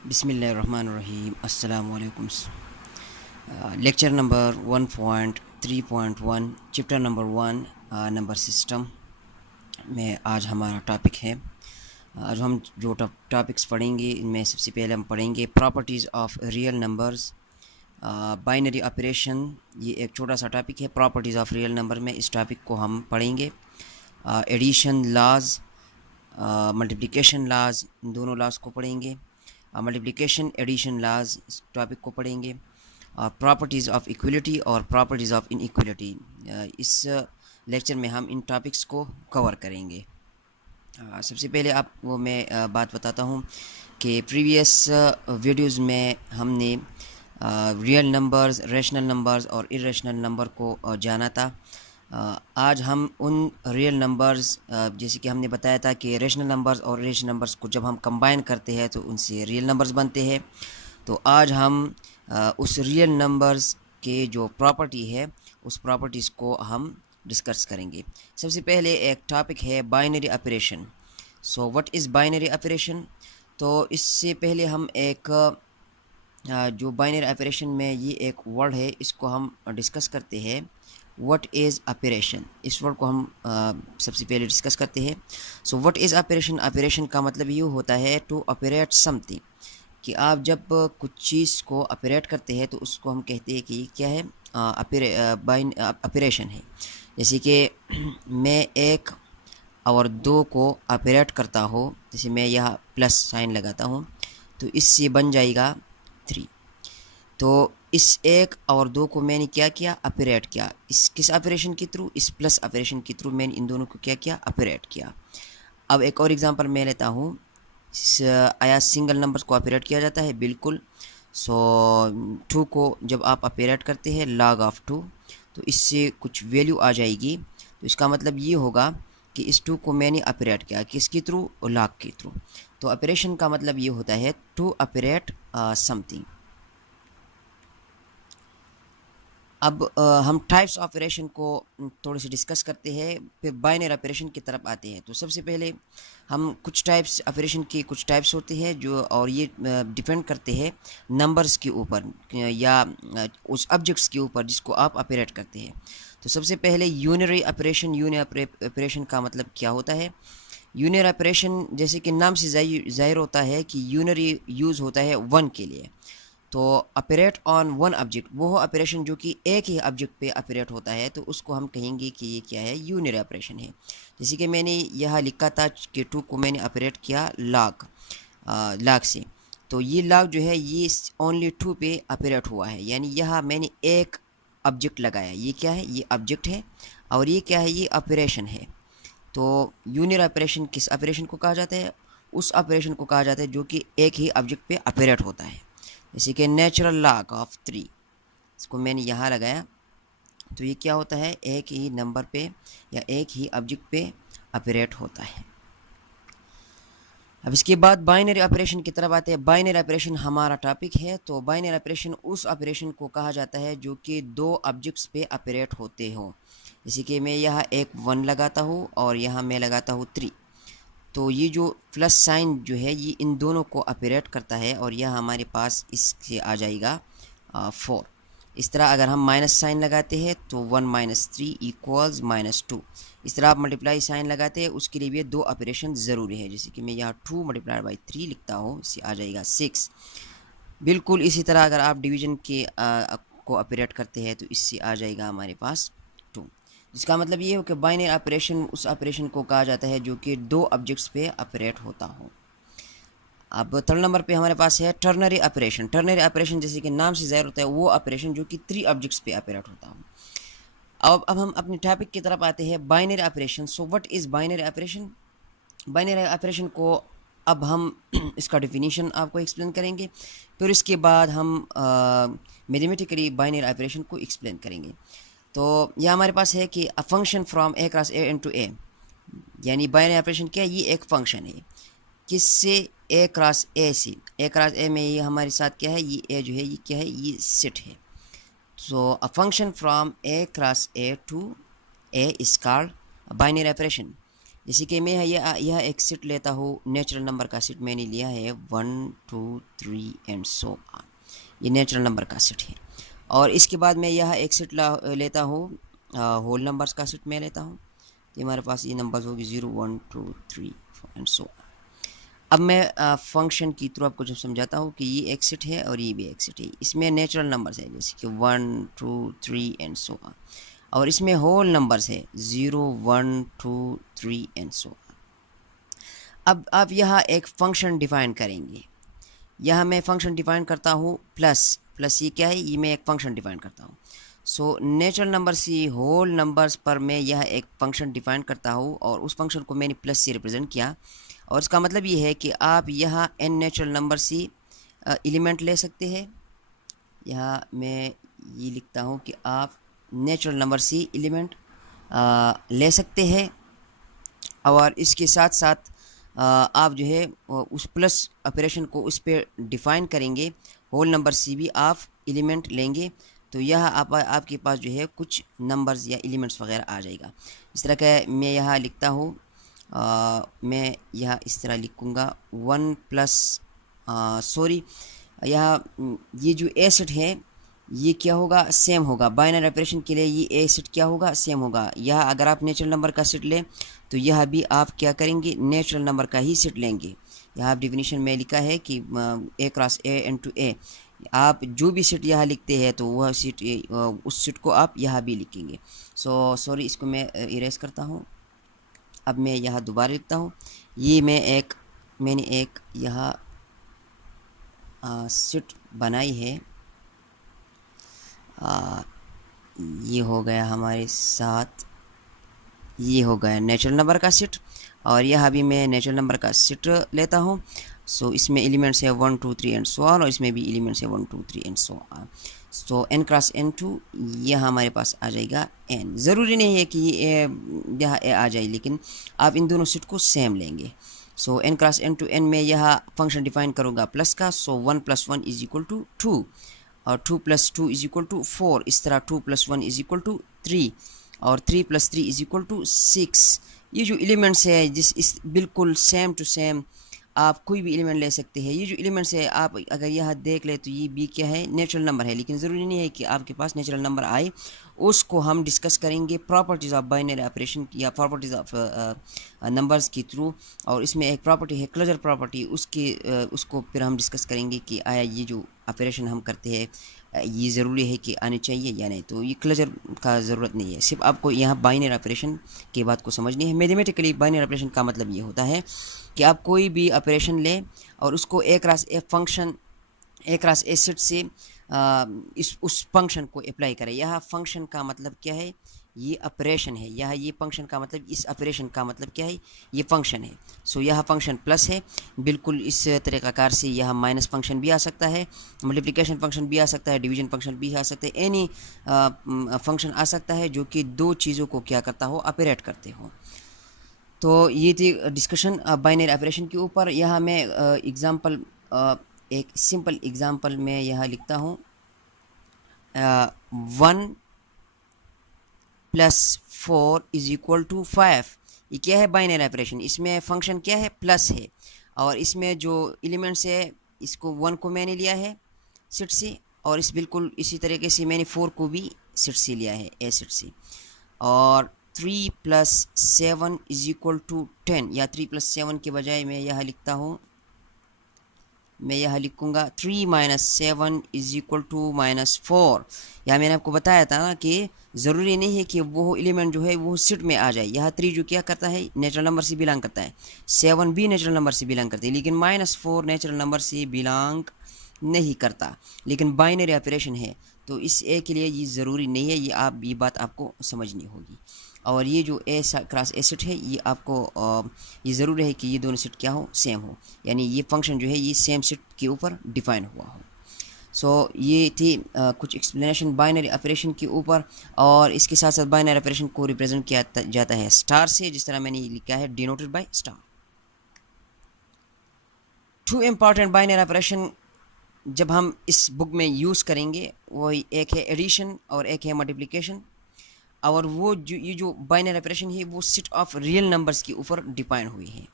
बिस्मिल्लाहिर्रहमानिर्रहीम अस्सलामु अलैकुम। Lecture number 1.3.1 chapter number 1 number system में आज हमारा टॉपिक है। आज हम जो टॉपिक्स पढ़ेंगे इनमें सबसे पहले हम पढ़ेंगे properties of real numbers, binary operation. ये एक छोटा सा टॉपिक है प्रॉपर्टीज़ ऑफ रियल नंबर में। इस टॉपिक को हम पढ़ेंगे। एडिशन लाज, मल्टीप्लिकेशन लाज, इन दोनों लाज को पढ़ेंगे। मल्टीप्लिकेशन एडिशन लाज इस टॉपिक को पढ़ेंगे। प्रॉपर्टीज़ ऑफ इक्वलिटी और प्रॉपर्टीज़ ऑफ इनइक्वलिटी, इस लेक्चर में हम इन टॉपिक्स को कवर करेंगे। सबसे पहले आपको मैं बात बताता हूँ कि प्रीवियस वीडियोज़ में हमने रियल नंबर्स, रेशनल नंबर्स और इरेशनल नंबर को जाना था। आज हम उन रियल नंबर्स, जैसे कि हमने बताया था कि रेशनल नंबर्स और इरेशनल नंबर्स को जब हम कंबाइन करते हैं तो उनसे रियल नंबर्स बनते हैं। तो आज हम उस रियल नंबर्स के जो प्रॉपर्टी है उस प्रॉपर्टीज़ को हम डिस्कस करेंगे। सबसे पहले एक टॉपिक है binary operation. So what is binary operation? तो इससे पहले हम एक जो बाइनरी ऑपरेशन में ये एक वर्ड है इसको हम डिस्कस करते हैं। व्हाट इज़ ऑपरेशन, इस वर्ड को हम सबसे पहले डिस्कस करते हैं। सो व्हाट इज़ ऑपरेशन? ऑपरेशन का मतलब ये होता है टू ऑपरेट समथिंग, कि आप जब कुछ चीज़ को ऑपरेट करते हैं तो उसको हम कहते हैं कि क्या है, ऑपरेशन है। जैसे कि मैं 1 और 2 को ऑपरेट करता हूँ, जैसे मैं यहाँ प्लस साइन लगाता हूँ तो इससे बन जाएगा 3। तो इस 1 और 2 को मैंने क्या किया, ऑपरेट किया। इस किस ऑपरेशन के थ्रू? इस प्लस ऑपरेशन के थ्रू मैंने इन दोनों को क्या किया, ऑपरेट किया। अब एक और एग्जांपल मैं लेता हूँ। आया सिंगल नंबर्स को ऑपरेट किया जाता है? बिल्कुल। सो 2 को जब आप ऑपरेट करते हैं log ऑफ 2 तो इससे कुछ वैल्यू आ जाएगी। तो इसका मतलब ये होगा कि इस 2 को मैंने ऑपरेट किया किसके थ्रू, log के थ्रू। तो ऑपरेशन का मतलब ये होता है टू ऑपरेट समथिंग। अब हम टाइप्स ऑफ ऑपरेशन को थोड़े से डिस्कस करते हैं, फिर बाइनरी ऑपरेशन की तरफ आते हैं। तो सबसे पहले हम कुछ टाइप्स ऑपरेशन की कुछ टाइप्स होते हैं जो, और ये डिपेंड करते हैं नंबर्स के ऊपर या उस ऑब्जेक्ट्स के ऊपर जिसको आप ऑपरेट करते हैं। तो सबसे पहले यूनरी ऑपरेशन। यूनरी ऑपरेशन का मतलब क्या होता है? यूनरी ऑपरेशन जैसे कि नाम से जाहिर होता है कि यूनरी यूज़ होता है 1 के लिए। तो ऑपरेट ऑन 1 ऑब्जेक्ट, वो ऑपरेशन जो कि एक ही ऑब्जेक्ट पे ऑपरेट होता है, तो उसको हम कहेंगे कि ये क्या है, यूनिरी ऑपरेशन है। जैसे कि मैंने यहाँ लिखा था कि 2 को मैंने ऑपरेट किया लॉग से। तो ये लॉग जो है ये ओनली 2 पे ऑपरेट हुआ है, यानी यहाँ मैंने एक ऑब्जेक्ट लगाया। ये क्या है, ये ऑब्जेक्ट है, और ये क्या है, ये ऑपरेशन है। तो यूनिरी ऑपरेशन किस ऑपरेशन को कहा जाता है? उस ऑपरेशन को कहा जाता है जो कि एक ही ऑब्जेक्ट पे ऑपरेट होता है। जैसे कि नेचुरल लॉग ऑफ 3, इसको मैंने यहाँ लगाया तो ये क्या होता है, एक ही नंबर पे या एक ही ऑब्जेक्ट पे ऑपरेट होता है। अब इसके बाद बाइनरी ऑपरेशन की तरफ आते हैं। बाइनरी ऑपरेशन हमारा टॉपिक है। तो बाइनरी ऑपरेशन उस ऑपरेशन को कहा जाता है जो कि 2 ऑब्जेक्ट्स पे ऑपरेट होते हों। जैसे कि मैं यहाँ एक 1 लगाता हूँ और यहाँ मैं लगाता हूँ 3। तो ये जो प्लस साइन जो है ये इन दोनों को ऑपरेट करता है, और यह हमारे पास इससे आ जाएगा 4। इस तरह अगर हम माइनस साइन लगाते हैं तो 1 माइनस 3 इक्वल्स -2। इस तरह आप मल्टीप्लाई साइन लगाते हैं, उसके लिए भी 2 ऑपरेशन ज़रूरी है। जैसे कि मैं यहाँ 2 मल्टीप्लाई बाई 3 लिखता हूँ, इससे आ जाएगा 6। बिल्कुल इसी तरह अगर आप डिवीजन के को ऑपरेट करते हैं तो इससे आ जाएगा हमारे पास 2। जिसका मतलब ये हो कि बाइनरी ऑपरेशन उस ऑपरेशन को कहा जाता है जो कि 2 ऑब्जेक्ट्स पे ऑपरेट होता हो। अब थर्ड नंबर पे हमारे पास है टर्नरी ऑपरेशन। टर्नरी ऑपरेशन जैसे कि नाम से ज़ाहिर होता है वो ऑपरेशन जो कि 3 ऑब्जेक्ट्स पे ऑपरेट होता हो। अब हम अपने टॉपिक की तरफ आते हैं, binary operation. So what is binary operation? Binary operation को अब हम इसका डेफिनेशन आपको एक्सप्लेन करेंगे, फिर इसके बाद हम मैथमेटिकली बाइनरी ऑपरेशन को एक्सप्लेन करेंगे। तो यह हमारे पास है कि a function from A cross A into A, यानी बाइनरी ऑपरेशन क्या है, ये एक फंक्शन है किससे, ए क्रॉस ए से। ए क्रॉस ए में ये हमारे साथ क्या है, ये ए जो है ये क्या है, ये सेट है। So a function from A cross A to A is called binary operation. जैसे कि मैं यह एक सेट लेता हूँ, नेचुरल नंबर का सेट मैंने लिया है 1 2 3 एंड सो ऑन, ये नेचुरल नंबर का सेट है। और इसके बाद मैं यह एक सेट लेता हूँ होल नंबर्स का सेट मैं लेता हूँ, तो हमारे पास ये नंबर्स होगी 0 1 2 3 4 एंड सो ऑन। अब मैं फंक्शन की थ्रू आपको जब समझाता हूँ कि ये एक सेट है और ये भी एक सेट है, इसमें नेचुरल नंबर्स है जैसे कि 1 2 3 एंड सो ऑन, और इसमें होल नंबर्स है 0 1 2 3 एंड सो ऑन। अब आप यहाँ एक फंक्शन डिफाइन करेंगे, यहाँ मैं फंक्शन डिफाइन करता हूँ प्लस, प्लस ये क्या है, ये मैं एक फंक्शन डिफाइन करता हूँ। सो नेचुरल नंबर सी होल नंबर्स पर मैं यह एक फंक्शन डिफाइन करता हूँ और उस फंक्शन को मैंने प्लस से रिप्रेजेंट किया, और इसका मतलब ये है कि आप यहाँ एन नेचुरल नंबर सी एलिमेंट ले सकते हैं। यहाँ मैं ये लिखता हूँ कि आप नेचुरल नंबर सी एलिमेंट ले सकते हैं, और इसके साथ साथ आप जो है उस प्लस ऑपरेशन को उस पर डिफ़ाइन करेंगे, होल नंबर सी भी आप एलिमेंट लेंगे, तो यह आपके पास जो है कुछ नंबर्स या एलिमेंट्स वगैरह आ जाएगा। इस तरह का मैं यहाँ लिखता हूँ, मैं यहाँ इस तरह लिखूँगा 1 प्लस सॉरी यहाँ ये जो ए सेट है ये क्या होगा, सेम होगा। बाइनरी ऑपरेशन के लिए ये ए सेट क्या होगा, सेम होगा। यह अगर आप नेचुरल नंबर का सेट लें तो यह भी आप क्या करेंगे, नेचुरल नंबर का ही सेट लेंगे। यहाँ डेफिनेशन में लिखा है कि ए क्रॉस ए इनटू ए, आप जो भी सेट यहाँ लिखते हैं तो वह सेट उस सेट को आप यहाँ भी लिखेंगे। सॉरी इसको मैं इरेज करता हूँ। अब मैं यहाँ दोबारा लिखता हूँ, ये मैंने एक यहाँ सेट बनाई है, ये हो गया हमारे साथ, ये हो गया नेचुरल नंबर का सेट, और यह भी मैं नेचुरल नंबर का सेट लेता हूँ। सो इसमें एलिमेंट्स है 1 2 3 एंड सो ऑन, और इसमें भी एलिमेंट्स है 1 2 3 and so on. So n cross n2 यह हमारे पास आ जाएगा n। ज़रूरी नहीं है कि ये यहाँ ए आ जाए, लेकिन आप इन दोनों सेट को सेम लेंगे। सो n क्रॉस n2 n में यह फंक्शन डिफाइन करूँगा प्लस का, सो 1 + 1 इज इक्वल टू 2, और 2 + 2 इज इक्वल टू 4, इस तरह 2 + 1 इज इक्वल टू 3, और 3 + 3 इज इक्वल टू 6। ये जो एलिमेंट्स है इस बिल्कुल सेम टू सेम आप कोई भी एलिमेंट ले सकते हैं। ये जो एलिमेंट्स है आप अगर यहाँ देख ले तो ये भी क्या है, नेचुरल नंबर है, लेकिन ज़रूरी नहीं है कि आपके पास नेचुरल नंबर आए। उसको हम डिस्कस करेंगे प्रॉपर्टीज़ ऑफ बाइनरी ऑपरेशन या प्रॉपर्टीज़ ऑफ नंबर्स के थ्रू, और इसमें एक प्रॉपर्टी है क्लोजर प्रॉपर्टी, उसको फिर हम डिस्कस करेंगे कि आया ये जो ऑपरेशन हम करते हैं ये ज़रूरी है कि आने चाहिए या नहीं। तो ये क्लोजर का ज़रूरत नहीं है, सिर्फ आपको यहाँ बाइनरी ऑपरेशन की बात को समझनी है। मैथमेटिकली बाइनरी ऑपरेशन का मतलब ये होता है कि आप कोई भी ऑपरेशन लें और उसको A cross A function, A cross A set से उस फंक्शन को अप्लाई करें। यह फंक्शन का मतलब क्या है, ये ऑपरेशन है। यह ये फंक्शन का मतलब, इस ऑपरेशन का मतलब क्या है, ये फंक्शन है। सो यह फंक्शन प्लस है, बिल्कुल इस तरीक़ाकार से यह माइनस फंक्शन भी आ सकता है, मल्टीप्लिकेशन फंक्शन भी आ सकता है, डिवीजन फंक्शन भी आ सकता है, एनी फंक्शन आ सकता है जो कि दो चीज़ों को क्या करता हो, ऑपरेट करते हो। तो ये थी डिस्कशन बाइनरी ऑपरेशन के ऊपर। यहाँ मैं एग्ज़ाम्पल, एक सिंपल एग्ज़ाम्पल में यहाँ लिखता हूँ 1 + 4 इज इक्वल टू 5। ये क्या है, बाइनरी ऑपरेशन। इसमें फंक्शन क्या है, प्लस है, और इसमें जो एलिमेंट्स है इसको 1 को मैंने लिया है सेट से, और इस बिल्कुल इसी तरीके से मैंने 4 को भी सेट से लिया है, ए सेट से। और 3 + 7 इज इक्वल टू 10, या 3 + 7 के बजाय मैं यहाँ लिखता हूँ, मैं यहाँ लिखूँगा 3 - 7 इज इक्वल टू -4। यहाँ मैंने आपको बताया था ना कि ज़रूरी नहीं है कि वो एलिमेंट जो है वो सेट में आ जाए। यहाँ 3 जो क्या करता है, नेचुरल नंबर से बिलोंग करता है, 7 भी नेचुरल नंबर से बिलोंग करते हैं, लेकिन -4 नेचुरल नंबर से बिलोंग नहीं करता, लेकिन बाइनरी ऑपरेशन है, तो इस ए के लिए ये ज़रूरी नहीं है। ये बात आपको समझनी होगी। और ये जो ए क्रॉस ए सेट है, ये आपको ये ज़रूरी है कि ये दोनों सेट क्या हो, सेम हो, यानी ये फंक्शन जो है ये सेम सेट के ऊपर डिफाइन हुआ हो। सो ये थी कुछ एक्सप्लेनेशन बाइनरी ऑपरेशन के ऊपर। और इसके साथ साथ बाइनरी ऑपरेशन को रिप्रेजेंट किया जाता है स्टार से, जिस तरह मैंने लिखा है denoted by star. 2 important binary operation जब हम इस बुक में यूज़ करेंगे, वही एक है एडिशन और एक है मल्टीप्लिकेशन। और वो जो ये जो बाइनरी ऑपरेशन है वो सेट ऑफ रियल नंबर्स के ऊपर डिपेंड हुई है।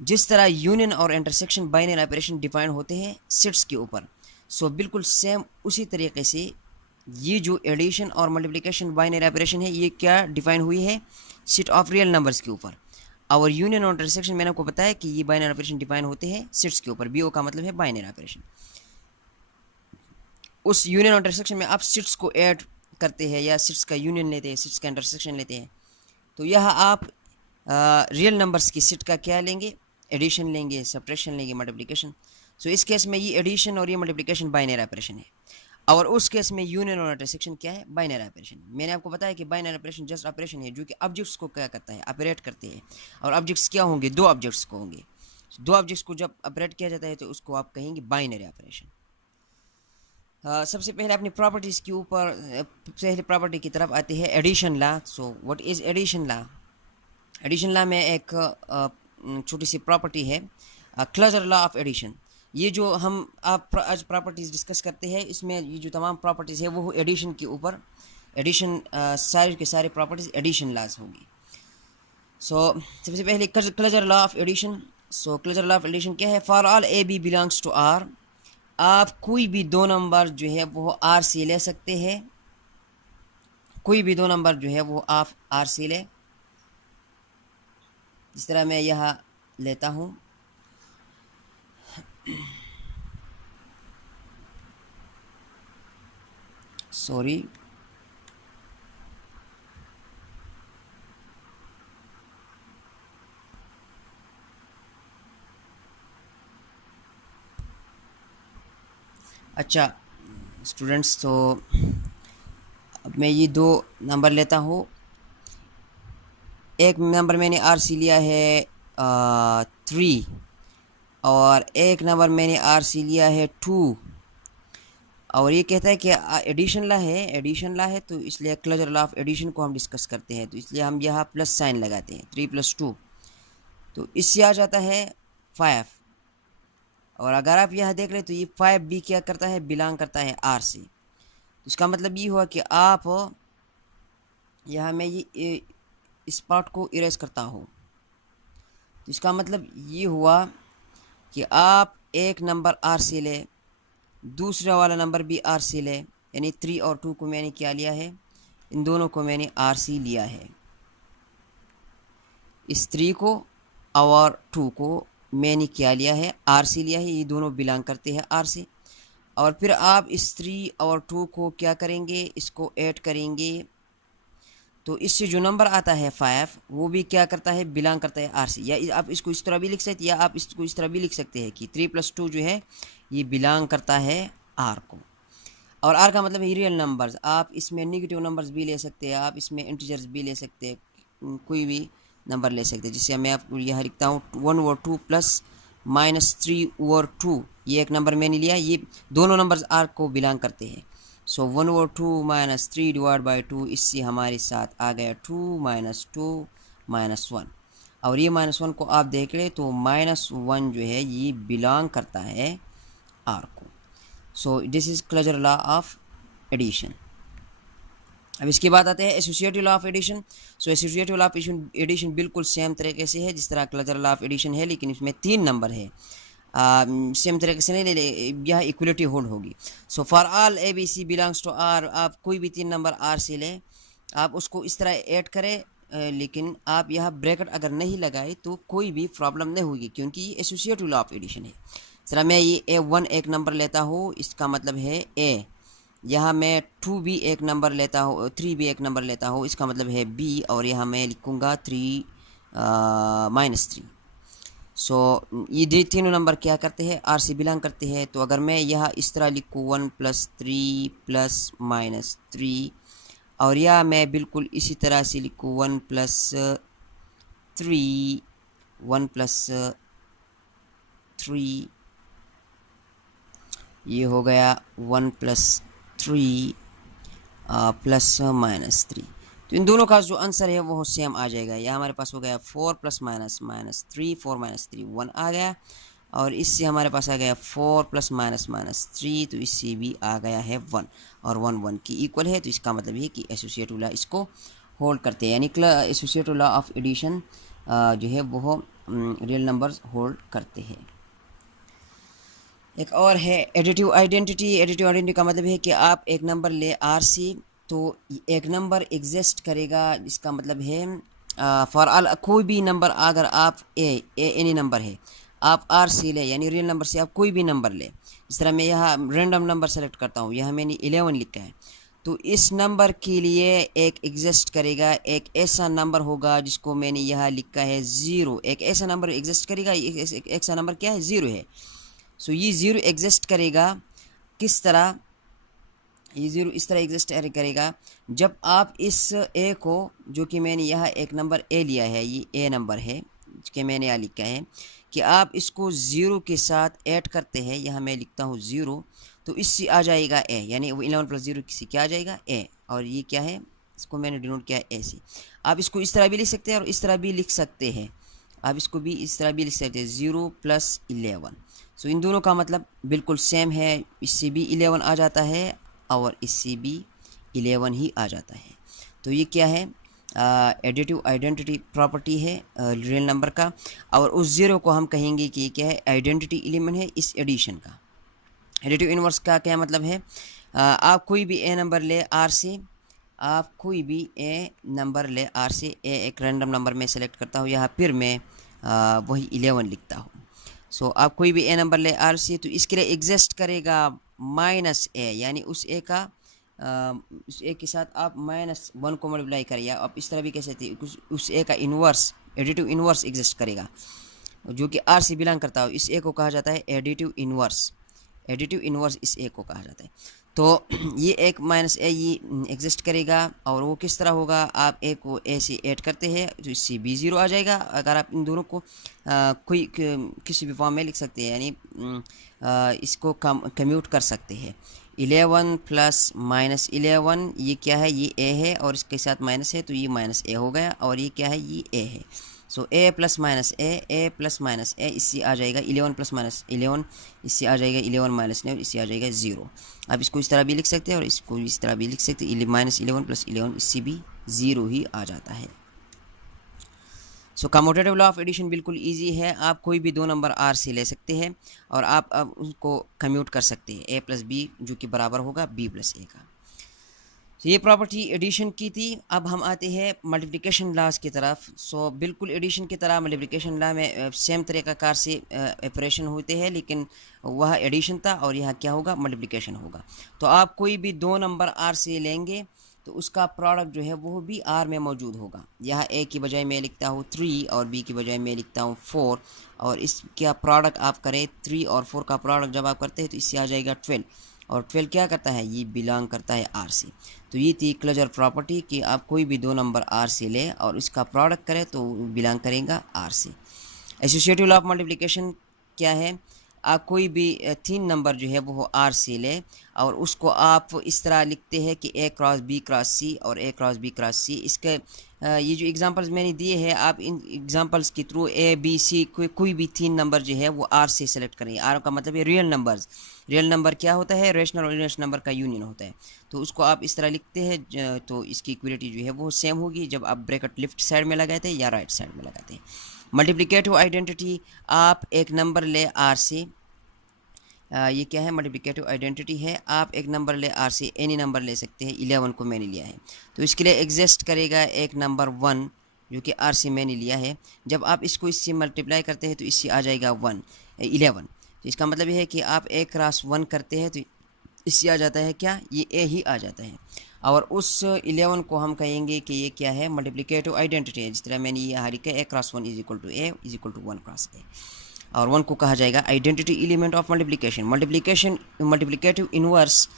जिस तरह यूनियन और इंटरसेक्शन बाइनरी ऑपरेशन डिफाइन होते हैं सेट्स के ऊपर, सो बिल्कुल सेम उसी तरीके से ये जो एडिशन और मल्टीप्लिकेशन बाइनरी ऑपरेशन है ये क्या डिफाइन हुई है, सेट ऑफ रियल नंबर्स के ऊपर। और यूनियन और इंटरसेक्शन मैंने आपको बताया कि ये बाइनरी ऑपरेशन डिफाइन होते हैं सेट्स के ऊपर। बीओ का मतलब है बाइनरी ऑपरेशन। उस यूनियन और इंटरसेक्शन में आप सेट्स को ऐड करते हैं या सेट्स का यूनियन लेते हैं, सेट्स का इंटरसेक्शन लेते हैं। तो यह आप रियल नंबर्स की सेट का क्या लेंगे, एडिशन लेंगे, सब्ट्रैक्शन लेंगे, मल्टीप्लिकेशन। सो इस केस में ये एडिशन और ये मल्टीप्लिकेशन बाइनरी ऑपरेशन है। और उस केस में यूनियन और इंटरसेक्शन क्या है, बाइनरी ऑपरेशन। मैंने आपको बताया कि बाइनरी ऑपरेशन जस्ट ऑपरेशन है जो कि ऑब्जेक्ट्स को क्या करता है, ऑपरेट करते हैं। और ऑब्जेक्ट्स क्या होंगे, दो ऑब्जेक्ट्स को होंगे। दो ऑब्जेक्ट्स को जब ऑपरेट किया जाता है तो उसको आप कहेंगे बाइनरी ऑपरेशन। सबसे पहले अपनी प्रॉपर्टीज़ के ऊपर पहले प्रॉपर्टी की तरफ आती है addition law. So what is addition law? Addition law में एक छोटी सी प्रॉपर्टी है क्लोजर लॉ ऑफ एडिशन। ये जो हम आप आज प्रॉपर्टीज़ डिस्कस करते हैं इसमें ये जो तमाम प्रॉपर्टीज़ है वो एडिशन के ऊपर, एडिशन सारे के सारे प्रॉपर्टीज़ एडिशन लॉज होगी। सो सबसे पहले closure law of addition. So closure law of addition क्या है? For all A b belongs to R, आप कोई भी दो नंबर जो है वो आर से ले सकते हैं। कोई भी दो नंबर जो है वो आप आर से ले, जिस तरह मैं यहाँ लेता हूँ सॉरी अच्छा स्टूडेंट्स, तो अब मैं ये दो नंबर लेता हूँ। एक नंबर मैंने आर सी लिया है 3 और एक नंबर मैंने आर सी लिया है 2। और ये कहता है कि एडिशन ला है, एडिशन ला है, तो इसलिए क्लोजर लॉ ऑफ एडिशन को हम डिस्कस करते हैं। तो इसलिए हम यहाँ प्लस साइन लगाते हैं, 3 + 2, तो इससे आ जाता है 5। और अगर आप यहाँ देख रहे तो ये 5 भी क्या करता है, बिलोंग करता है आर से। तो इसका मतलब ये हुआ कि आप यहाँ मैं ये इस पार्ट को इरेज करता हूँ। तो इसका मतलब ये हुआ कि आप एक नंबर आर से ले, दूसरा वाला नंबर भी आर सी ले, यानी 3 और 2 को मैंने क्या लिया है, इन दोनों को मैंने आर सी लिया है। इस 3 को और 2 को मैंने क्या लिया है, आर सी लिया है। ये दोनों बिलोंग करते हैं आर से। और फिर आप इस 3 और 2 को क्या करेंगे, इसको ऐड करेंगे। तो इससे जो नंबर आता है 5 वो भी क्या करता है, बिलोंग करता है आर से। या आप इसको इस तरह भी लिख सकते हैं या आप इसको इस तरह भी लिख सकते हैं कि 3 + 2 जो है ये बिलोंग करता है आर को। और आर का मतलब है रियल नंबर्स। आप इसमें नेगेटिव नंबर्स भी ले सकते हैं, आप इसमें इंटीजर्स भी ले सकते हैं, कोई भी नंबर ले सकते हैं। जिससे मैं आपको यहाँ लिखता हूँ 1/2 + -3/2। ये एक नंबर मैंने लिया, ये दोनों नंबर्स आर को बिलोंग करते हैं। सो 1/2 - 3/2, इससे हमारे साथ आ गया 2 - 2 - 1। और ये -1 को आप देख लें तो -1 जो है ये बिलोंग करता है आर को। So this is closure law of addition. अब इसके बाद आते हैं associative law of addition. So associative law of addition बिल्कुल सेम तरीके से है जिस तरह क्लोजर लॉ ऑफ एडिशन है, लेकिन इसमें 3 नंबर है। सेम तरीके से नहीं, यह इक्वलिटी होल्ड होगी। So for all A B C belongs to R, आप कोई भी 3 नंबर आर से लें, आप उसको इस तरह ऐड करें, लेकिन आप यहाँ ब्रैकेट अगर नहीं लगाए तो कोई भी प्रॉब्लम नहीं होगी, क्योंकि ये एसोसिएटिव लॉ ऑफ एडिशन है। चला मैं ये A1 एक नंबर लेता हूँ, इसका मतलब है A। यहाँ मैं 2 भी एक नंबर लेता हूँ, 3 भी एक नंबर लेता हूँ, इसका मतलब है B। और यहाँ मैं लिखूँगा 3 -3। सो ये तीनों नंबर क्या करते हैं, आर से बिलोंग करते हैं। तो अगर मैं यहाँ इस तरह लिखूँ 1 + 3 + -3, और या मैं बिल्कुल इसी तरह से लिखूँ 1 + 3 1 + 3, ये हो गया 1 + 3 + -3। तो इन दोनों का जो आंसर है वो सेम आ जाएगा। यह हमारे पास हो गया 4 + -3 4 - 3 1 आ गया। और इससे हमारे पास आ गया 4 प्लस माइनस माइनस 3, तो इससे भी आ गया है 1 और 1 1 की इक्वल है। तो इसका मतलब ये कि एसोसिएटिव लॉ इसको होल्ड करते हैं, यानी एसोसिएटिव लॉ ऑफ एडिशन जो है वो रियल नंबर्स होल्ड करते हैं। एक और है एडिटिव आइडेंटिटी। एडिटिव आइडेंटिटी का मतलब है कि आप एक नंबर ले RC, तो एक नंबर एग्जिस्ट करेगा, इसका मतलब है फॉर ऑल कोई भी नंबर, अगर आप एनी नंबर है, आप RC ले यानी रियल नंबर से आप कोई भी नंबर ले। इस तरह मैं यहाँ रैंडम नंबर सेलेक्ट करता हूँ, यहाँ मैंने 11 लिखा है, तो इस नंबर के लिए एक एग्जिस्ट करेगा, एक ऐसा नंबर होगा जिसको मैंने यहाँ लिखा है 0। एक ऐसा नंबर एग्जिस्ट करेगा, एक ऐसा नंबर क्या है 0 है। सो ये 0 एग्जिस्ट करेगा किस तरह, ये 0 इस तरह एग्जिस्ट करेगा जब आप इस ए को, जो कि मैंने यहाँ एक नंबर ए लिया है, ये ए नंबर है कि मैंने यहाँ लिखा है कि आप इसको 0 के साथ ऐड करते हैं, यहाँ मैं लिखता हूँ 0, तो इससे आ जाएगा ए, यानी वो 11 प्लस 0 किसी क्या आ जाएगा ए, और ये क्या है, इसको मैंने डिनोट किया है ए से। आप इसको इस तरह भी लिख सकते हैं और इस तरह भी लिख सकते हैं, आप इसको भी इस तरह भी लिख सकते हैं 0 प्लस 11। सो इन दोनों का मतलब बिल्कुल सेम है, इससे भी 11 आ जाता है और इससे भी 11 ही आ जाता है। तो ये क्या है, एडिटिव आइडेंटिटी प्रॉपर्टी है रियल नंबर का, और उस 0 को हम कहेंगे कि क्या है, आइडेंटिटी एलिमेंट है इस एडिशन का। एडिटिव इनवर्स का क्या मतलब है, आप कोई भी ए नंबर ले R से, आप कोई भी ए नंबर ले R से, ए एक रैंडम नंबर में सेलेक्ट करता हूँ, यहाँ फिर मैं वही 11 लिखता हूँ। सो आप कोई भी ए नंबर ले R से, तो इसके लिए एग्जिस्ट करेगा माइनस ए, यानी उस ए का उस ए के साथ आप -1 को मल्टीप्लाई करिए, आप इस तरह भी कह सकते हैं उस ए का इन्वर्स, एडिटिव इन्वर्स एग्जिस्ट करेगा जो कि R से बिलोंग करता हो, इस ए को कहा जाता है एडिटिव इन्वर्स। एडिटिव इन्वर्स इस ए को कहा जाता है। तो ये एक माइनस ए ये एग्जिस्ट करेगा, और वो किस तरह होगा, आप ए को ए से ऐड करते हैं तो इससे भी 0 आ जाएगा। अगर आप इन दोनों को कोई किसी भी फॉर्म में लिख सकते हैं, यानी इसको कम्यूट कर सकते हैं। 11 प्लस माइनस 11 ये क्या है, ये ए है और इसके साथ माइनस है, तो ये माइनस ए हो गया, और ये क्या है, ये ए है। सो ए प्लस माइनस ए प्लस माइनस ए, इससे आ जाएगा 11 प्लस माइनस 11, इससे आ जाएगा 11 माइनस 9, इससे आ जाएगा 0। आप इसको इस तरह भी लिख सकते हैं और इसको इस तरह भी लिख सकते हैं, -11 प्लस 11, इससे भी 0 ही आ जाता है। सो कम्यूटेटिव लॉ ऑफ एडिशन बिल्कुल इजी है, आप कोई भी दो नंबर R से ले सकते हैं और आप अब उसको कम्यूट कर सकते हैं, a प्लस बी जो कि बराबर होगा b प्लस a का। तो ये प्रॉपर्टी एडिशन की थी। अब हम आते हैं मल्टीप्लिकेशन लॉज की तरफ। सो बिल्कुल एडिशन की तरह मल्टीप्लिकेशन लॉ में सेम तरीक़ाकार से ऑपरेशन होते हैं, लेकिन वह एडिशन था और यहाँ क्या होगा, मल्टीप्लिकेशन होगा। तो आप कोई भी दो नंबर R से लेंगे तो उसका प्रोडक्ट जो है वो भी R में मौजूद होगा। यहाँ A की बजाय मैं लिखता हूँ 3 और B की बजाय मैं लिखता हूँ 4, और इसका प्रोडक्ट आप करें 3 और 4 का प्रोडक्ट जब आप करते हैं तो इससे आ जाएगा 12, और 12 क्या करता है, ये बिलोंग करता है R से। तो ये थी क्लोजर प्रॉपर्टी कि आप कोई भी दो नंबर R से लें और इसका प्रोडक्ट करें तो बिलोंग करेगा R से। एसोसिएटिव लॉ ऑफ मल्टीप्लिकेशन क्या है, आप कोई भी 3 नंबर जो है वो R से ले और उसको आप इस तरह लिखते हैं कि A cross B cross C और A cross B cross C। इसके ये जो एग्जांपल्स मैंने दिए हैं, आप इन एग्जांपल्स के थ्रू A B C कोई भी 3 नंबर जो है वो R से सेलेक्ट करेंगे। R का मतलब है रियल नंबर्स। रियल नंबर क्या होता है, रेशनल और इरेशनल नंबर का यूनियन होता है। तो उसको आप इस तरह लिखते हैं, तो इसकी इक्वलिटी जो है वो सेम होगी जब आप ब्रैकेट लेफ्ट साइड में लगाते हैं या राइट साइड में लगाते हैं। मल्टीप्लिकेटिव आइडेंटिटी, आप एक नंबर ले R से, ये क्या है, मल्टीप्लिकेटिव आइडेंटिटी है। आप एक नंबर ले R से, एनी नंबर ले सकते हैं, 11 को मैंने लिया है तो इसके लिए एग्जिस्ट करेगा एक नंबर 1 जो कि R से मैंने लिया है। जब आप इसको इससे मल्टीप्लाई करते हैं तो इससे आ जाएगा 11। तो इसका मतलब ये है कि आप A क्रॉस 1 करते हैं तो इससे आ जाता है क्या, ये A ही आ जाता है, और उस 11 को हम कहेंगे कि ये क्या है, मल्टीप्लिकेटिव आइडेंटिटी है। जिस तरह मैंने ये यहाँ लिखा है A cross 1 is equal to A is equal to 1 cross A, और 1 को कहा जाएगा identity element of multiplication. Multiplicative inverse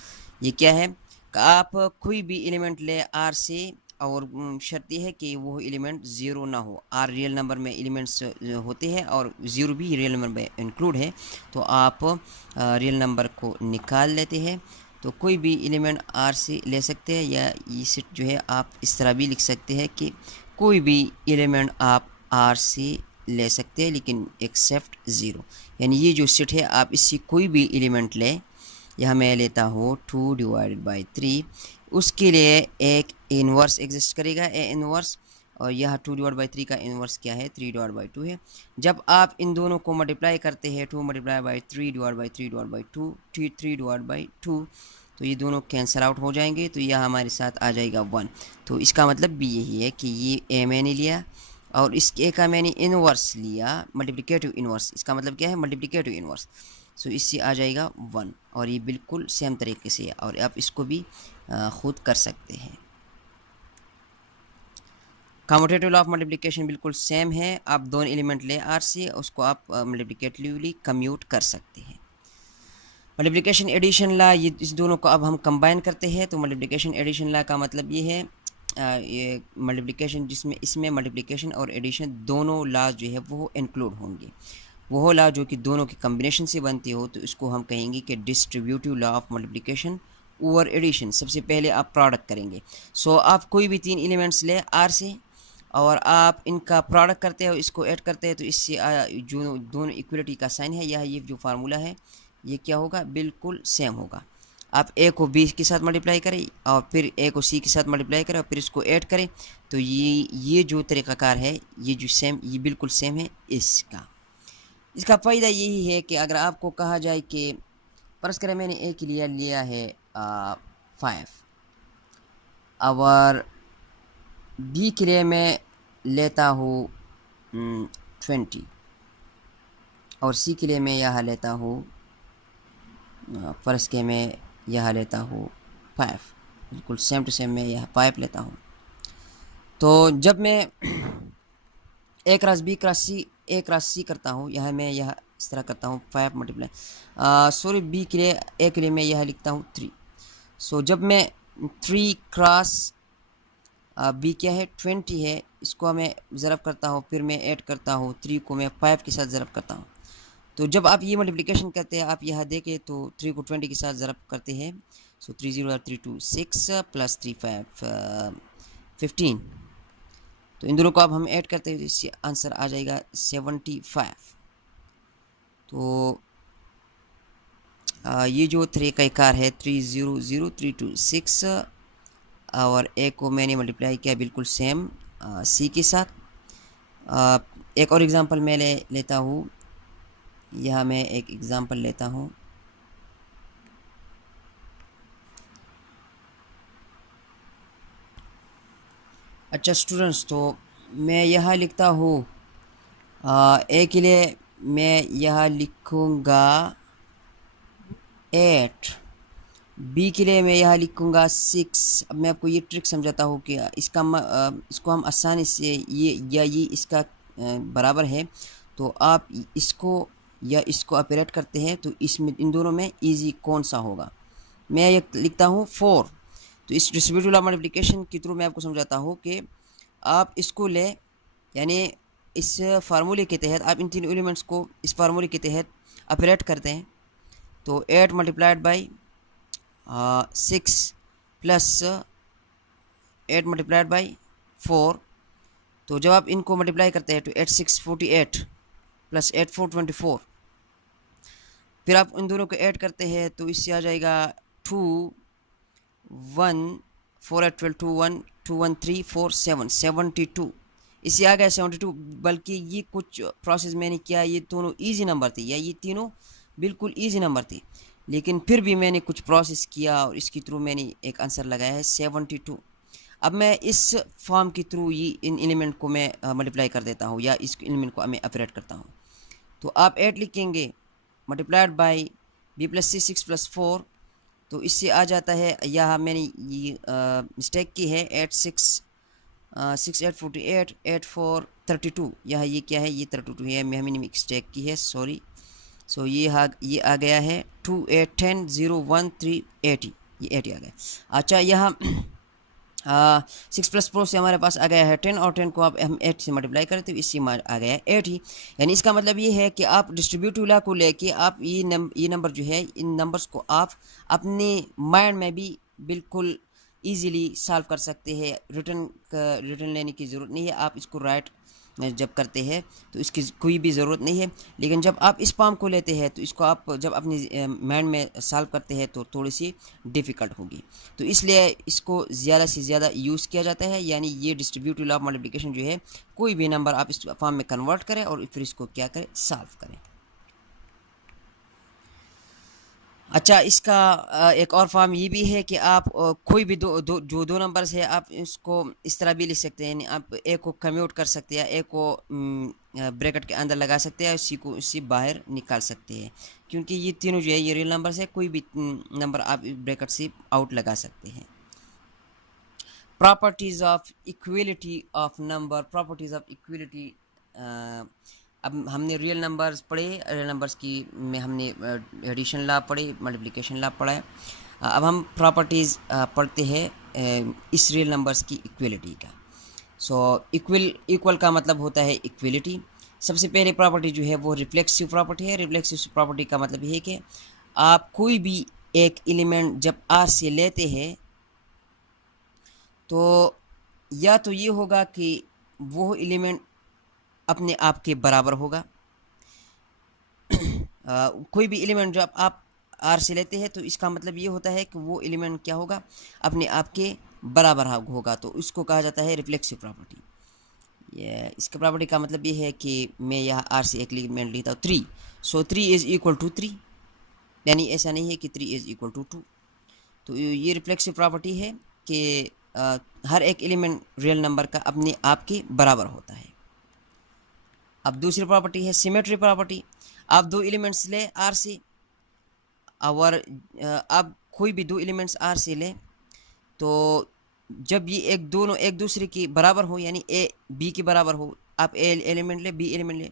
ये क्या है, आप कोई भी एलिमेंट ले R से और शर्त यह है कि वो एलिमेंट 0 ना हो। R रियल नंबर में एलिमेंट्स होते हैं और 0 भी रियल नंबर में इंक्लूड है, तो आप रियल नंबर को निकाल लेते हैं। तो कोई भी एलिमेंट R से ले सकते हैं, या इसे जो है आप इस तरह भी लिख सकते हैं कि कोई भी एलिमेंट आप R से ले सकते हैं, लेकिन एक्सेप्ट 0। यानी ये जो सेट है आप इससे कोई भी एलिमेंट ले, यहाँ मैं लेता हूँ 2 डिवाइडेड बाई 3, उसके लिए एक इन्वर्स एग्जिस्ट करेगा, ए इन्वर्स, और यह 2 डिवाइड बाई 3 का इन्वर्स क्या है, 3 डिवाइड बाई 2 है। जब आप इन दोनों को मल्टीप्लाई करते हैं, 2 multiply by 3 divide by 3 divide by 2, 3 divide by 2, तो ये दोनों कैंसिल आउट हो जाएंगे, तो यह हमारे साथ आ जाएगा 1। तो इसका मतलब भी यही है कि ये ए मैंने लिया और इस ए का मैंने इन्वर्स लिया, मल्टीप्लिकेटिव इन्वर्स। इसका मतलब क्या है, मल्टीप्लिकेटिव इन्वर्स। सो इससे आ जाएगा 1, और ये बिल्कुल सेम तरीके से है, और आप इसको भी खुद कर सकते हैं। कम्यूटेटिव लॉ ऑफ मल्टीप्लिकेशन बिल्कुल सेम है, आप दोनों एलिमेंट ले आर से, उसको आप मल्टीप्लिकेटिवली कम्यूट कर सकते हैं। मल्टीप्लिकेशन एडिशन लॉ, ये इस दोनों को अब हम कंबाइन करते हैं, तो मल्टीप्लिकेशन एडिशन लॉ का मतलब ये है, ये मल्टीप्लिकेशन जिसमें इसमें मल्टीप्लिकेशन और एडिशन दोनों लॉ जो है वो इंक्लूड होंगे। वो लॉ जो कि दोनों की कम्बिनेशन से बनती हो, तो इसको हम कहेंगे कि distributive law of multiplication over addition. सबसे पहले आप प्रोडक्ट करेंगे। सो आप कोई भी 3 एलिमेंट्स ले आर से, और आप इनका प्रोडक्ट करते हो, इसको ऐड करते हैं, तो इससे जो दोनों इक्वलिटी का साइन है, ये जो फार्मूला है, ये क्या होगा, बिल्कुल सेम होगा। आप ए को बी के साथ मल्टीप्लाई करें, और फिर ए को सी के साथ मल्टीप्लाई करें, और फिर इसको ऐड करें, तो ये जो तरीक़ाकार है, ये जो सेम, ये बिल्कुल सेम है इसका फ़ायदा यही है कि अगर आपको कहा जाए कि फर्ज करें मैंने ए के लिए लिया है 5, और बी के लिए मैं लेता हूँ 20, और सी के लिए मैं यहाँ लेता हूँ फर्ज के मैं यहाँ लेता हूँ 5, बिल्कुल सेम टू सेम मैं यहाँ 5 लेता हूँ। तो जब मैं ए क्रॉस बी क्रॉस सी, ए क्रॉस सी करता हूँ, यह मैं यह इस तरह करता हूँ 5 मल्टीप्लाई, सॉरी बी के लिए, ए के लिए मैं यह लिखता हूँ 3। सो जब मैं 3 क्रॉस बी क्या है, 20 है, इसको मैं ज़रब करता हूँ, फिर मैं ऐड करता हूँ 3 को मैं 5 के साथ ज़रब करता हूँ। तो जब आप ये मल्टीप्लिकेशन करते हैं, आप यहाँ देखें तो 3 को 20 के साथ ज़रब करते हैं, सो 3 0 3 2 6 प्लस 3 5 15। तो इन दोनों को अब हम ऐड करते हैं, तो इससे आंसर आ जाएगा 75। तो ये जो तरीक़ाकार है 3 0 0 3 2 6, और ए को मैंने मल्टीप्लाई किया बिल्कुल सेम सी के साथ। एक और एग्ज़ाम्पल मैं लेता हूँ, यहाँ मैं एक एग्ज़ाम्पल लेता हूँ। अच्छा स्टूडेंट्स, तो मैं यहाँ लिखता हूँ ए के लिए मैं यहाँ लिखूँगा 8, बी के लिए मैं यहाँ लिखूँगा 6। अब मैं आपको ये ट्रिक समझाता हूँ कि इसको हम आसानी से ये इसका बराबर है, तो आप इसको या इसको ऑपरेट करते हैं, तो इसमें इन दोनों में इजी कौन सा होगा। मैं ये लिखता हूँ 4। तो इस डिस्ट्रीब्यूटिव लॉ मल्टीप्लिकेशन के थ्रू मैं आपको समझाता हूँ कि आप इसको ले, यानी इस फार्मूले के तहत आप इन 3 एलिमेंट्स को इस फार्मूले के तहत ऑपरेट करते हैं। तो 8 multiplied by 6 plus 8 multiplied by 4। तो जब आप इनको मल्टीप्लाई करते हैं, तो 8 6 48 प्लस 8 4 24। फिर आप इन दोनों को ऐड करते हैं, तो इससे आ जाएगा 2 1 4 8 12 2 1 2 1 3 4 7 72। इससे आ गया 72। बल्कि ये कुछ प्रोसेस मैंने किया, ये दोनों इजी नंबर थे, या ये तीनों बिल्कुल इजी नंबर थे, लेकिन फिर भी मैंने कुछ प्रोसेस किया और इसके थ्रू मैंने एक आंसर लगाया है 72। अब मैं इस फॉर्म के थ्रू ये इन एलिमेंट को मैं मल्टीप्लाई कर देता हूँ, या इस एलिमेंट को मैं ऑपरेट करता हूँ। तो आप 8 लिखेंगे multiplied by b plus c 6 plus 4, तो इससे आ जाता है, यह मैंने ये मिस्टेक की है, 8 6 6 8 48 8 4 32। यह ये क्या है, ये 32 है, मैंने मिस्टेक की है, सॉरी। सो ये आ गया है 2 8 10 0 1 3 80, ये 80 आ गया। अच्छा, यहाँ 6 प्लस 4 से हमारे पास आ गया है 10, और 10 को आप हम 8 से मल्टीप्लाई करें, तो इससे आ गया है 80। यानी इसका मतलब ये है कि आप डिस्ट्रीब्यूटिव लॉ को लेके आप ये नंबर जो है, इन नंबर्स को आप अपने माइंड में भी बिल्कुल इजीली सॉल्व कर सकते हैं। रिटर्न लेने की ज़रूरत नहीं है, आप इसको राइट जब करते हैं तो इसकी कोई भी ज़रूरत नहीं है। लेकिन जब आप इस फॉर्म को लेते हैं तो इसको आप जब अपनी माइंड में सॉल्व करते हैं तो थोड़ी सी डिफ़िकल्ट होगी। तो इसलिए इसको ज़्यादा से ज़्यादा यूज़ किया जाता है, यानी ये डिस्ट्रीब्यूटिव लॉ ऑफ मल्टीप्लिकेशन जो है, कोई भी नंबर आप इस फॉर्म में कन्वर्ट करें और फिर इसको क्या करें, सॉल्व करें। अच्छा, इसका एक और फॉर्म ये भी है कि आप कोई भी दो नंबर्स है, आप इसको इस तरह भी लिख सकते हैं, यानी आप ए को कम्यूट कर सकते हैं, ए को ब्रैकेट के अंदर लगा सकते हैं, सी को इसी बाहर निकाल सकते हैं, क्योंकि ये तीनों जो है ये रियल नंबर्स है। कोई भी नंबर आप ब्रैकेट से आउट लगा सकते हैं। Properties of equality of number, properties of equality. अब हमने रियल नंबर्स पढ़े, रियल नंबर्स की में हमने एडिशन लॉ पढ़े, मल्टीप्लिकेशन लॉ पढ़ा है। अब हम प्रॉपर्टीज़ पढ़ते हैं इस रियल नंबर्स की इक्वलिटी का। सो इक्वल का मतलब होता है इक्वलिटी। सबसे पहले प्रॉपर्टी जो है वो रिफ्लेक्सिव प्रॉपर्टी है। रिफ्लेक्सिव प्रॉपर्टी का मतलब ये है कि आप कोई भी एक एलिमेंट जब आर से लेते हैं तो या तो ये होगा कि वो एलिमेंट अपने आप के बराबर होगा। कोई भी एलिमेंट जब आप आर से लेते हैं तो इसका मतलब ये होता है कि वो एलिमेंट क्या होगा, अपने आप के बराबर होगा, तो इसको कहा जाता है रिफ्लेक्सिव प्रॉपर्टी। ये इसका प्रॉपर्टी का मतलब ये है कि मैं यहाँ आर से एक एलिमेंट लेता हूँ 3, सो 3 इज़ इक्वल टू 3, यानी ऐसा नहीं है कि 3 इज़ इक्वल टू 2। तो ये रिफ्लेक्सिव प्रॉपर्टी है कि हर एक एलिमेंट रियल नंबर का अपने आप के बराबर होता है। अब दूसरी प्रॉपर्टी है सिमेट्री प्रॉपर्टी। आप दो एलिमेंट्स ले आर से, और आप कोई भी दो एलिमेंट्स आर से ले, तो जब ये दोनों एक दूसरे के बराबर हो, यानी ए बी के बराबर हो, आप ए एलिमेंट ले, बी एलिमेंट ले,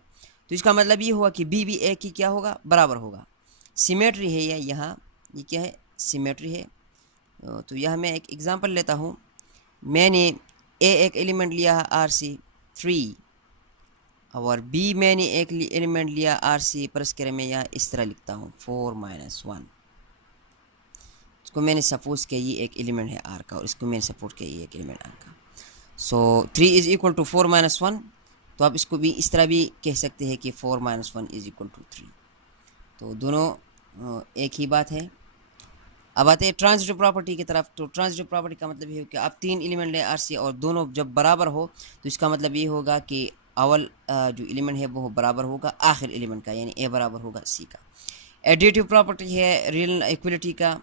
तो इसका मतलब ये हुआ कि बी भी ए की क्या होगा, बराबर होगा। सिमेट्री है यहाँ, ये क्या है, सिमेट्री है। तो यह मैं एक एग्जांपल लेता हूँ। मैंने ए एक एलिमेंट लिया है आर से 3, और बी मैंने एक एलिमेंट लिया आर से, प्लस करें मैं यहाँ इस तरह लिखता हूँ 4 - 1। इसको मैंने सपोज किया ये एक एलिमेंट है आर का, और इसको मैंने सपोज किया ये एक एलिमेंट आर का। सो 3 इज इक्वल टू 4 - 1, तो आप इसको भी इस तरह भी कह सकते हैं कि 4 - 1 इज इक्वल टू 3। तो दोनों एक ही बात है। अब आते हैं ट्रांजिटिव प्रॉपर्टी की तरफ। तो ट्रांजिटिव प्रॉपर्टी का मतलब ये हो कि आप 3 एलिमेंट लें आर से और दोनों जब बराबर हो, तो इसका मतलब ये होगा कि अवल जो एलिमेंट है वो बराबर होगा आखिर एलिमेंट का, यानी ए बराबर होगा सी का। एडिटिव प्रॉपर्टी है रियल इक्वलिटी का।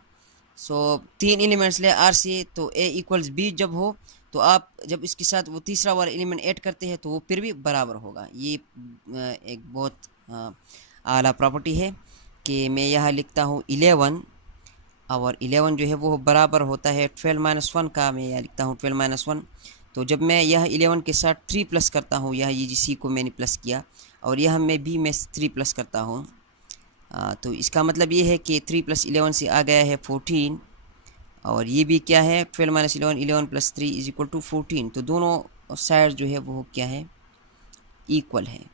सो 3 एलिमेंट्स ले आर से, तो ए इक्वल्स बी जब हो, तो आप जब इसके साथ वो तीसरा वाला एलिमेंट ऐड करते हैं तो वो फिर भी बराबर होगा। ये एक बहुत आला प्रॉपर्टी है कि मैं यहाँ लिखता हूँ 11, और 11 जो है वो बराबर होता है 12 - 1 का। मैं यहाँ लिखता हूँ 12 - 1। तो जब मैं यह 11 के साथ 3 प्लस करता हूँ, यह ये सी को मैंने प्लस किया, और यह मैं भी मैं 3 प्लस करता हूँ, तो इसका मतलब ये है कि 3 + 11 से आ गया है 14, और ये भी क्या है 12 - 11, 11 + 3 इज इक्वल टू 14। तो दोनों साइड जो है वो क्या है, इक्वल है।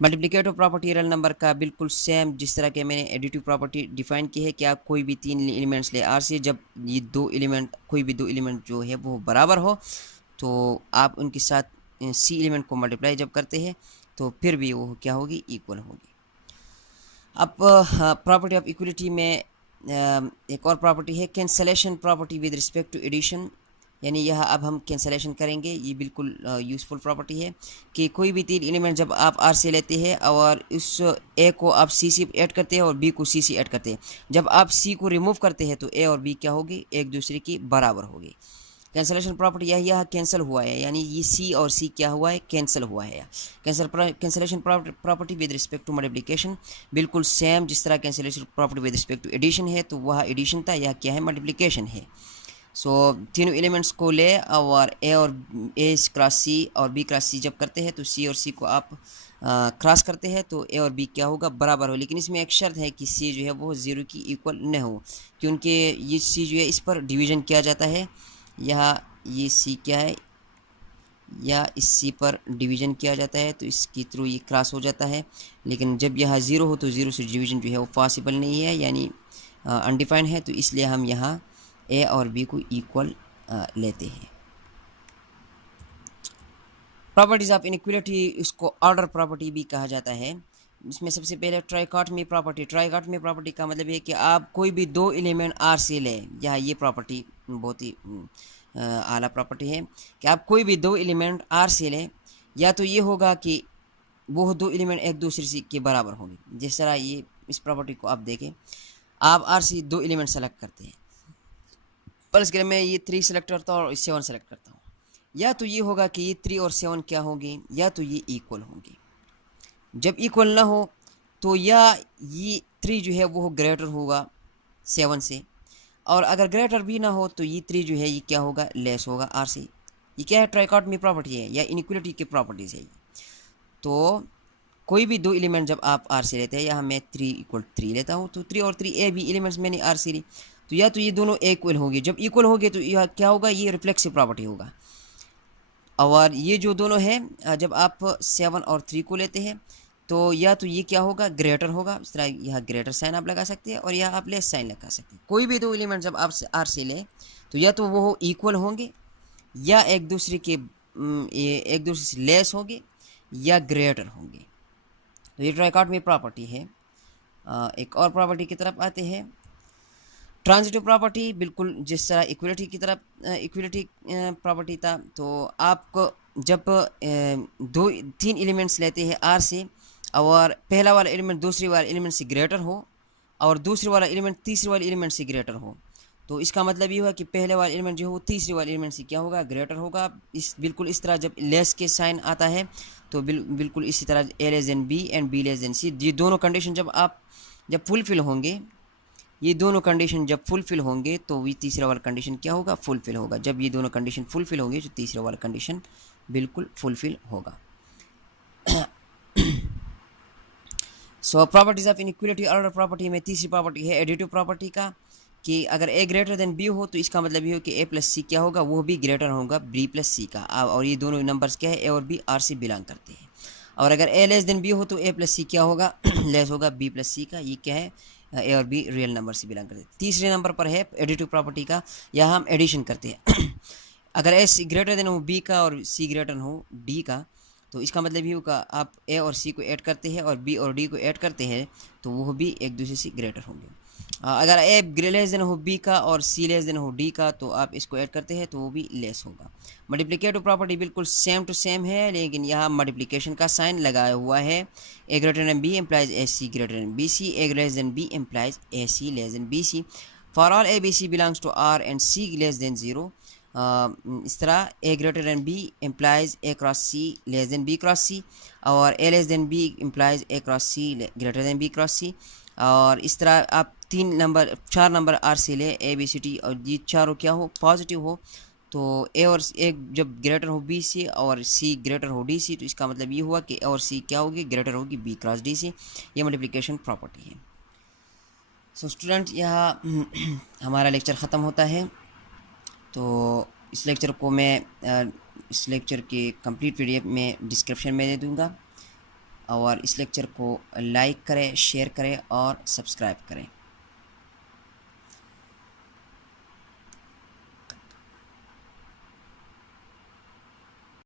मल्टीप्लिकेटिव प्रॉपर्टी रियल नंबर का बिल्कुल सेम जिस तरह के मैंने एडिटिव प्रॉपर्टी डिफाइन की है कि आप कोई भी 3 एलिमेंट्स ले आर से, जब ये कोई भी दो एलिमेंट जो है वो बराबर हो, तो आप उनके साथ सी एलिमेंट को मल्टीप्लाई जब करते हैं तो फिर भी वो क्या होगी, इक्वल होगी। अब प्रॉपर्टी ऑफ इक्वलिटी में एक और प्रॉपर्टी है cancellation property with respect to addition, यानी यह अब हम कैंसलेशन करेंगे। ये बिल्कुल यूज़फुल प्रॉपर्टी है कि कोई भी 3 एलिमेंट जब आप आर से लेते हैं और उस ए को आप सी से ऐड करते हैं और बी को सी से ऐड करते हैं, जब आप सी को रिमूव करते हैं तो ए और बी क्या होगी, एक दूसरे की बराबर होगी। कैंसलेशन प्रॉपर्टी यह कैंसिल हुआ है, यानी ये सी और सी क्या हुआ है, कैंसिल हुआ है। Cancellation property with respect to multiplication बिल्कुल सेम जिस तरह cancellation property with respect to addition है, तो वह एडिशन था, यह क्या है, मल्टीप्लिकेशन है। सो तीनों एलिमेंट्स को ले और ए क्रॉस सी और बी क्रॉस सी जब करते हैं तो सी और सी को आप क्रॉस करते हैं तो ए और बी क्या होगा, बराबर हो। लेकिन इसमें एक शर्त है कि सी जो है वो 0 की इक्वल न हो, क्योंकि ये सी जो है इस पर डिवीज़न किया जाता है। यहाँ ये सी क्या है, या इस सी पर डिवीज़न किया जाता है, तो इसके थ्रू ये क्रॉस हो जाता है। लेकिन जब यहाँ 0 हो तो 0 से डिवीज़न जो है वो पॉसिबल नहीं है, यानी अनडिफाइंड है, तो इसलिए हम यहाँ ए और बी को इक्वल लेते हैं। प्रॉपर्टीज़ ऑफ इनइक्वलिटी, इसको ऑर्डर प्रॉपर्टी भी कहा जाता है। इसमें सबसे पहले ट्राइकॉटमी प्रॉपर्टी। ट्राइकॉटमी प्रॉपर्टी का मतलब है कि आप कोई भी दो एलिमेंट आर से लें, या ये प्रॉपर्टी बहुत ही आला प्रॉपर्टी है कि आप कोई भी दो एलिमेंट आर से लें, या तो ये होगा कि वो दो एलिमेंट एक दूसरे से के बराबर होंगे। जिस तरह ये इस प्रॉपर्टी को आप देखें, आप आर से दो एलिमेंट सेलेक्ट करते हैं, पर इसके मैं ये 3 सेलेक्ट करता हूँ और 7 सेलेक्ट करता हूँ, या तो ये होगा कि ये 3 और 7 क्या होंगे, या तो ये इक्वल होंगे। जब इक्वल ना हो तो या ये 3 जो है वो ग्रेटर होगा 7 से, और अगर ग्रेटर भी ना हो तो ये 3 जो है ये क्या होगा, लेस होगा आर से। ये क्या है, ट्राइकॉटमी प्रॉपर्टी है या इनइक्वलिटी की प्रॉपर्टीज़ है। तो कोई भी दो एलिमेंट जब आप आर से लेते हैं, यहाँ मैं 3 लेता हूँ, तो 3 और 3 ए भी एलिमेंट्स मैंने आर से ली, तो या तो ये दोनों इक्वल होंगे। जब इक्वल होंगे तो यह क्या होगा, ये रिफ्लेक्सिव प्रॉपर्टी होगा। और ये जो दोनों है, जब आप 7 और 3 को लेते हैं तो या तो ये क्या होगा, ग्रेटर होगा। इस तरह यहाँ ग्रेटर साइन आप लगा सकते हैं और यहाँ आप लेस साइन लगा सकते हैं। कोई भी दो एलिमेंट जब आप आर से लें तो या तो वो इक्वल होंगे, या एक दूसरे से लेस होंगे, या ग्रेटर होंगे। तो ये ट्राइकॉटमी प्रॉपर्टी है। एक और प्रॉपर्टी की तरफ आते हैं, ट्रांजिटिव प्रॉपर्टी। बिल्कुल जिस तरह इक्वलिटी की तरफ इक्वलिटी प्रॉपर्टी था, तो आपको जब 2-3 एलिमेंट्स लेते हैं आर से, और पहला वाला एलिमेंट दूसरे वाले एलिमेंट से ग्रेटर हो, और दूसरे वाला एलिमेंट तीसरे वाले एलिमेंट से ग्रेटर हो, तो इसका मतलब ये हुआ कि पहले वाला एलिमेंट जो है वो तीसरे वाले एलिमेंट से क्या होगा, ग्रेटर होगा। बिल्कुल इस तरह जब लेस के साइन आता है तो बिल्कुल इसी तरह A less than B and B less than C, ये दोनों कंडीशन जब फुलफिल होंगे, ये दोनों कंडीशन जब फुलफिल होंगे तो ये तीसरा वाला कंडीशन क्या होगा, फुलफिल होगा। जब ये दोनों कंडीशन फुलफिल होंगे तो तीसरा वाला कंडीशन बिल्कुल फुलफिल होगा। So properties of inequality order property में तीसरी प्रॉपर्टी है एडिटिव प्रॉपर्टी का, कि अगर ए ग्रेटर देन बी हो तो इसका मतलब ये हो कि ए प्लस सी क्या होगा, वो भी ग्रेटर होगा बी प्लस सी का। और ये दोनों नंबर्स क्या है, ए और बी आर से बिलोंग करते हैं। और अगर ए लेस देन बी हो तो ए प्लस सी क्या होगा, लेस होगा बी प्लस सी का। ये क्या है, ए और बी रियल नंबर से बिलोंग करते हैं। तीसरे नंबर पर है एडिटिव प्रॉपर्टी का, यहाँ हम एडिशन करते हैं। अगर ए ग्रेटर देन हो बी का और सी ग्रेटर हो डी का, तो इसका मतलब ये होगा आप ए और सी को ऐड करते हैं और बी और डी को ऐड करते हैं, तो वो भी एक दूसरे से ग्रेटर होंगे। अगर ए लेस देन हो बी का और सी लेस देन हो डी का, तो आप इसको ऐड करते हैं तो वो भी लेस होगा। मल्टीप्लिकेटिव प्रॉपर्टी बिल्कुल सेम टू सेम है, लेकिन यहाँ मल्टीप्लिकेशन का साइन लगाया हुआ है। A greater than B implies A C greater than B C, A less than B implies A C less than B C. For all A B C belongs to R and C less than 0। इस तरह A greater than B implies A cross C less than B cross C, और ए less than B implies A cross C greater than B cross C. और इस तरह आप 4 number are से ले A B C T, और ये चारों क्या हो, पॉजिटिव हो, तो ए और ए जब ग्रेटर हो बी से और सी ग्रेटर हो डी सी, तो इसका मतलब ये हुआ कि ए और सी क्या होगी, ग्रेटर होगी बी क्रॉस डी से। ये मल्टीप्लिकेशन प्रॉपर्टी है। सो स्टूडेंट, यहाँ हमारा लेक्चर ख़त्म होता है। तो इस लेक्चर को मैं इस लेक्चर के कंप्लीट पीडीएफ में डिस्क्रिप्शन में दे दूँगा, और इस लेक्चर को लाइक करें, शेयर करें और सब्सक्राइब करें।